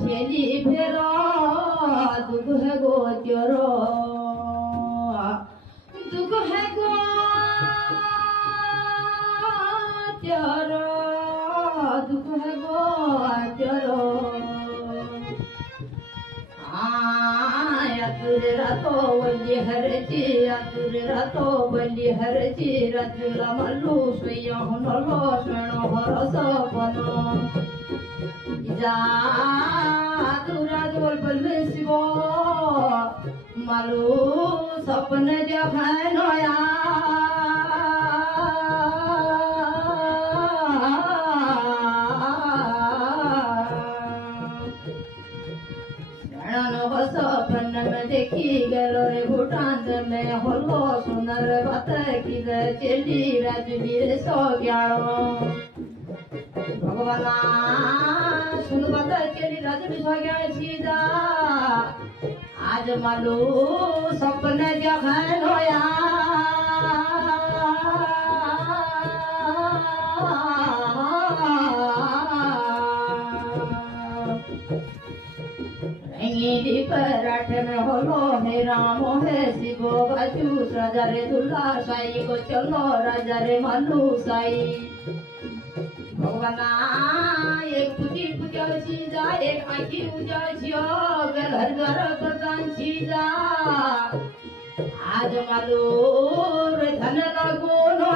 ठेली फेरो दुख है गो तेरो दुख है गो तेरो दुख है गो तेरो अतुर रातो बल्ली हरची अतुर रातो बल्ली हरची रतुला मल्लू स्वयं हुनलो स्वर्ण हरस बनो जा तुरा जोल बलसिबो मालू सपन जखनया सपन में देखी गलो रे भूटान में होलो सुनर बात की चली राजवीर सो ग्यारो भगवाना सुन बात चली राजवीर सो ग्यारो सीधा आज मालू सपन जखन होया पराठ में होलो है राम है शिवो बाजू राजा रे दुल्ला साई को चलो राजा रे मल्लू साई भगवाना एक पुती पुजल सीजा एक आखी उजल छियो गल हर घर प्रदान सीजा आज मालू रे धन लगो नो